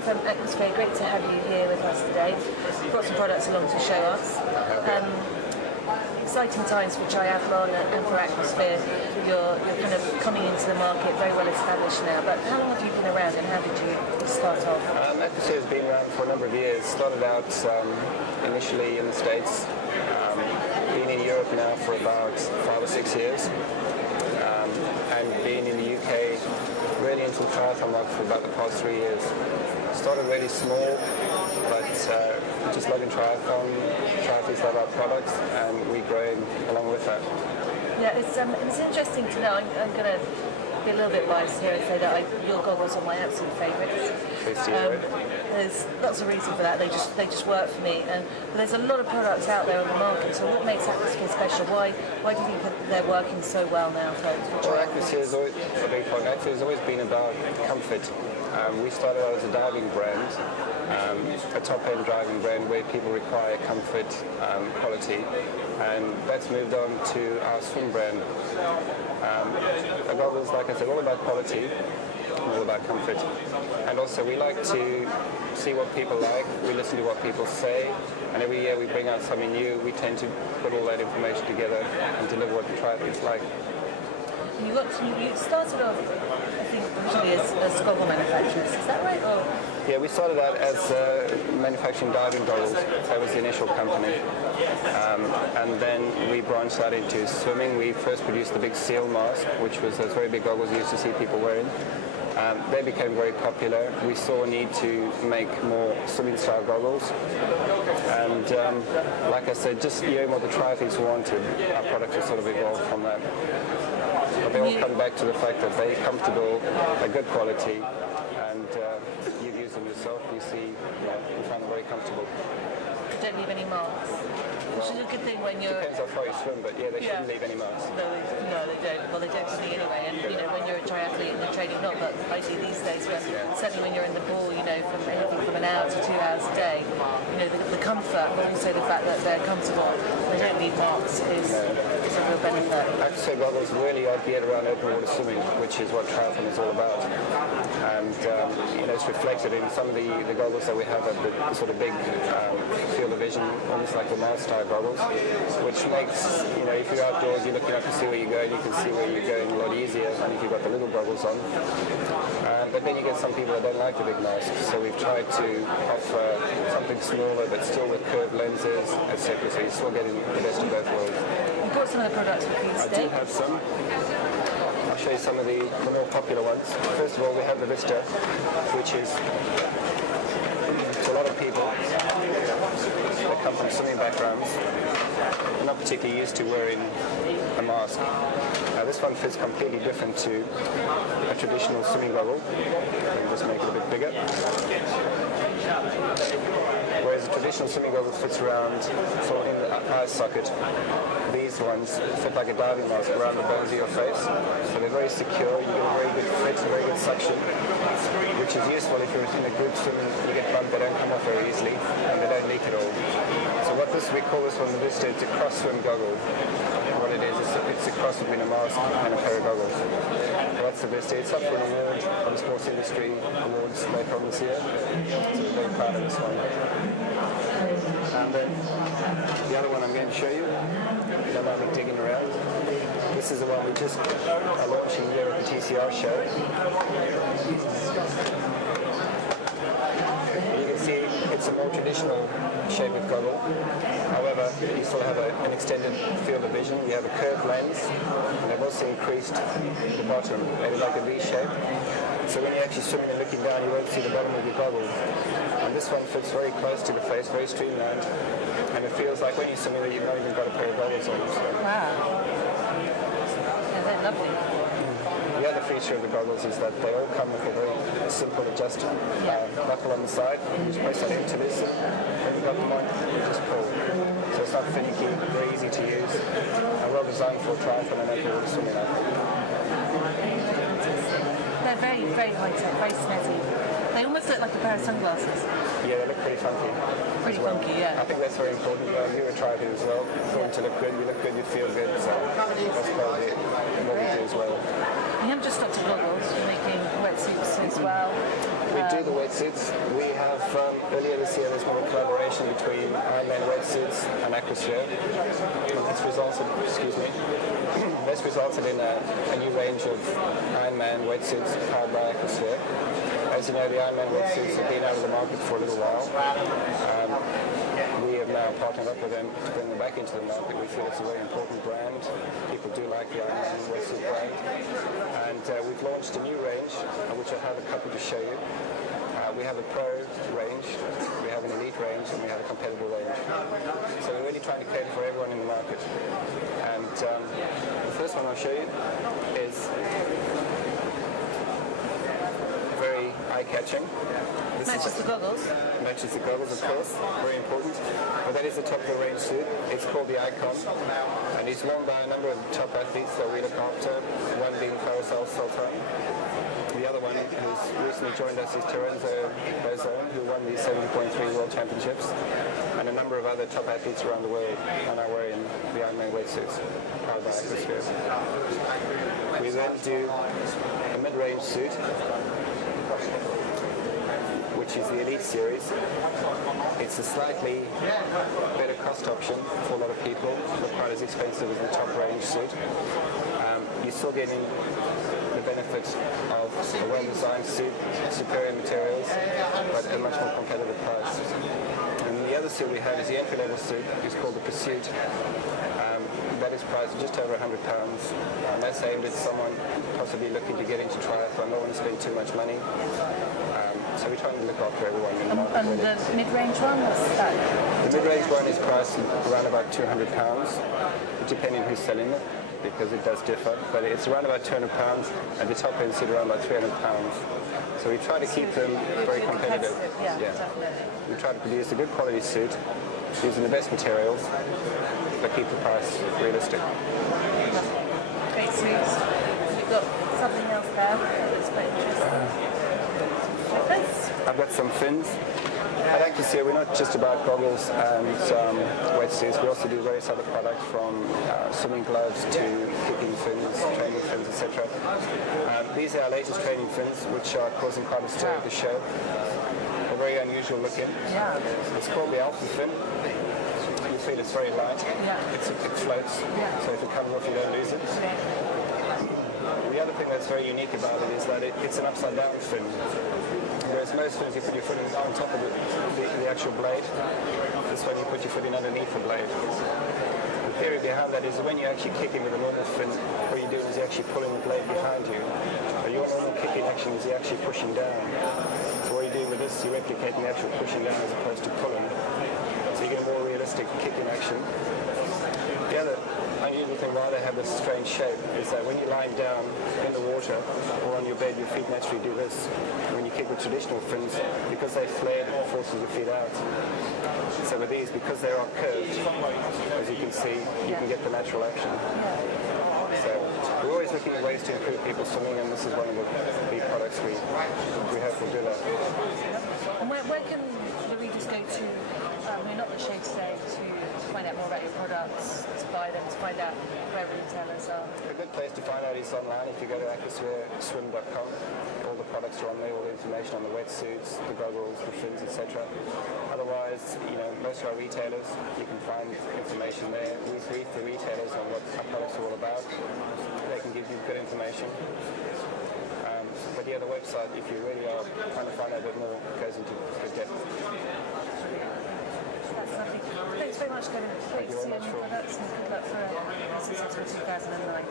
from Atmosphere. Great to have you here with us today. We've got some products along to show us. Exciting times for Triathlon and for Atmosphere. You're kind of coming into the market, very well established now. But how long have you been around, and how did you start off? Atmosphere has been around for a number of years. Started out initially in the States. Been in Europe now for about 5 or 6 years. And been in the UK really into the triathlon market for about the past 3 years. Started really small, but just loving triathlon. Triathletes love our products, and we're growing along with that. Yeah, it's interesting to know. I'm going to be a little bit biased here and say that your goggles are my absolute favourites. There's lots of reason for that. They just work for me. But there's a lot of products out there on the market. So what makes Atmosphere special? Why do you think that they're working so well now? Atmosphere has always been about comfort. We started out as a diving brand, a top-end diving brand where people require comfort, quality, and that's moved on to our swim brand. Our goggles, like I said, all about quality, all about comfort, and also we like to see what people like. We listen to what people say, and every year we bring out something new. We tend to put all that information together and deliver what the triathletes like. You started off, I think, originally as goggle manufacturers. Is that right? Or? Yeah, we started out as manufacturing diving goggles. That was the initial company. And then we branched out into swimming. We first produced the big SEAL mask, which was those very big goggles you used to see people wearing. They became very popular. We saw a need to make more swimming-style goggles. And like I said, just hearing what the triathletes wanted, our products have sort of evolved from that. But they all come back to the fact that they're comfortable, they're good quality, and you've used them yourself, you see, you find them very comfortable. Don't leave any marks, which is a good thing when you're... Depends how far you swim, but yeah, they shouldn't leave any marks. No, they don't. Well, they don't for me anyway, and when you're a triathlete and you're training not, but I do these days, certainly when you're in the pool, from anything from an hour to 2 hours a day, the comfort, but also the fact that they're comfortable, they don't leave marks is a real benefit. Atmosphere goggles really are geared around open water swimming, which is what triathlon is all about. And it's reflected in some of the goggles that we have at the sort of big field of vision, almost like the mouse style goggles, which makes, if you're outdoors, you're looking up to see where you're going, you can see where you're going a lot easier than if you've got the little goggles on. But then you get some people that don't like the big masks, so we've tried to offer something smaller but still with curved lenses, etc. So you're still getting the best of both worlds. You've got some of the products with you today. I do have some. I'll show you some of the more popular ones. First of all, we have the Vista, which is to a lot of people that come from swimming backgrounds, they're not particularly used to wearing a mask. Now this one fits completely different to a traditional swimming goggle. Let me just make it a bit bigger. Whereas a traditional swimming goggle fits around sort of in the eye socket, these ones fit like a diving mask around the bones of your face. So they're very secure, you get a very good fit, a very good suction, which is useful if you're in a group swim and you get bumped, they don't come off very easily and they don't leak at all. So we call this one the Vista, it's a cross swim goggle. What it is, it's a cross between a mask and a pair of goggles. So that's the Vista. It's up for an award from the Sports Industry Awards later on this year. So we're very proud of this one. And then the other one I'm going to show you, if you don't mind me digging around. This is the one we just are launching here at the TCR show. You can see it's a more traditional shape of goggle. However, you still have an extended field of vision. You have a curved lens, and they've also increased the bottom, made it like a V shape. So when you're actually swimming and looking down, you won't see the bottom of your goggle. And this one fits very close to the face, very streamlined, and it feels like when you're swimming that you've not even got a pair of goggles on. So. Wow. Yeah, they're lovely. The other feature of the goggles is that they all come with a very simple adjustment buckle on the side. You just press that into this, and you've got them on, you just pull. So it's not finicky, very easy to use, and well designed for triathlon and open water swimming, I think. They're very, very high-tech, very snazzy. They almost look like a pair of sunglasses. Yeah, they look pretty funky. Pretty funky, yeah. I think that's very important. You're a triathlete as well. You want to look good, you look good, you feel good. So that's probably what we do as well. You haven't just stopped at goggles, you're making wetsuits as well. We do the wetsuits. We have, earlier this year, there's been a collaboration between Ironman wetsuits and Aquasphere. That's resulted in a new range of Ironman wetsuits powered by Aquasphere. As you know, the Ironman wetsuits have been out of the market for a little while. We have now partnered up with them to bring them back into the market. We feel it's a very important brand. People do like the Ironman wetsuit brand. And we've launched a new range, which I have a couple to show you. We have a pro range, we have an elite range, and we have a competitive range. So we're really trying to cater for everyone in the market. And the first one I'll show you is very eye-catching. Matches the goggles. Matches the goggles, of course, very important. But that is the top of the range suit. It's called the Icon, and it's worn by a number of top athletes that we look after, one being Faris Al-Sultan. The other one who's recently joined us is Terenzo Bozone, who won the 70.3 World Championships, and a number of other top athletes around the world are now wearing the Ironman wetsuits powered by Aquasphere. We then do a mid-range suit, which is the Elite Series. It's a slightly better cost option for a lot of people, not quite as expensive as the top range suit. You're still getting the benefits of a well-designed suit, superior materials, but at a much more competitive price. And the other suit we have is the entry-level suit. It's called the Pursuit. That is priced just over £100, and that's aimed at someone possibly looking to get into triathlon, don't want to spend too much money. So we're trying to look after everyone in the market. And the mid-range one, what's that? The mid-range one is priced around about £200, depending who's selling it, because it does differ, but it's around about £200, and the top end is around about £300. So we try to keep them very competitive. Yeah, definitely. We try to produce a good quality suit, using the best materials, but keep the price realistic. Great suits. You've got something else there that's quite interesting. I've got some fins. I'd like to say we're not just about goggles and wetsuits. We also do various other products, from swimming gloves to kicking fins, training fins, etc. These are our latest training fins, which are causing quite a stir at the show. They're very unusual looking. Yeah. It's called the Alpha fin. You feel it's very light. Yeah. It floats, so if it comes off, you don't lose it. The other thing that's very unique about it is that it's an upside-down fin. Whereas most fins, you put your foot on top of the actual blade. This one, you put your foot in underneath the blade. The theory behind that is that when you actually kick in with a normal fin, what you're doing is you're actually pulling the blade behind you. But your normal kicking action is you're actually pushing down. So what you're doing with this, you're replicating the actual pushing down as opposed to pulling. So you get a more realistic kicking action. The other unusual thing why they have this strange shape is that when you're lying down in the water or on your bed, your feet naturally do this. When you kick with traditional fins, because they flare, it forces your feet out. So with these, because they are curved, as you can see, you can get the natural action. So we're always looking at ways to improve people's swimming, and this is one of the key products we hope will do that. And where can the readers go to, who are not at the show today, to find out more about your products, to buy them, to find out where retailers are? A good place to find out is online. If you go to aquasphereswim.com, all the products are on there, all the information on the wetsuits, the goggles, the fins, etc. Otherwise, most of our retailers, you can find information there. We brief the retailers on what our products are all about. They can give you good information. But the website, if you really are trying to find out a bit more, goes into good depth. That's lovely. Thanks very much, Kevin. Great to see you on your products, and good luck for 2009.